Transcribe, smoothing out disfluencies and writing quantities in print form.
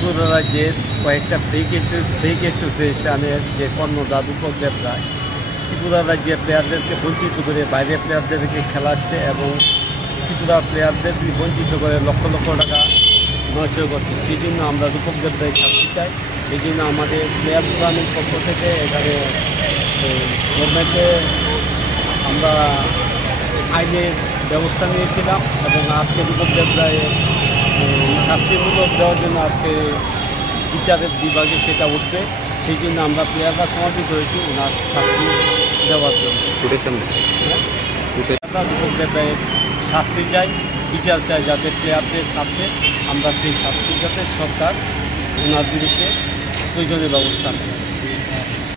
ত্রিপুরা রাজ্যের কয়েকটা ফেক অ্যাসোসিয়েশনের যে কর্ণধার দীপক দেব রায় ত্রিপুরা রাজ্যের প্লেয়ারদেরকে বঞ্চিত করে বাইরের প্লেয়ারদেরকে খেলাচ্ছে এবং ত্রিপুরা প্লেয়ারদের বঞ্চিত করে লক্ষ লক্ষ টাকা নয়ছয় করছে। সেই জন্য আমরা দীপক দেব রায় শাস্তি চাই। এই জন্য আমাদের প্লেয়ার ফোরামের পক্ষ থেকে এখানে গভর্নমেন্টে আমরা আইনের ব্যবস্থা নিয়েছিলাম এবং আজকে দীপক দেব রায়ের শাস্তিমূলক দেওয়ার জন্য আজকে বিচারের বিভাগে সেটা উঠবে। সেই জন্য আমরা প্লেয়াররা সমাবেত হয়েছি ওনার শাস্তি দেওয়ার জন্য। দীপক দেব রায়ের শাস্তি চাই, বিচার চাই, যাতে প্লেয়ারদের সাথে আমরা সেই শাস্তি যাতে সরকার ওনার বিরুদ্ধে প্রয়োজনীয় ব্যবস্থা নেয়।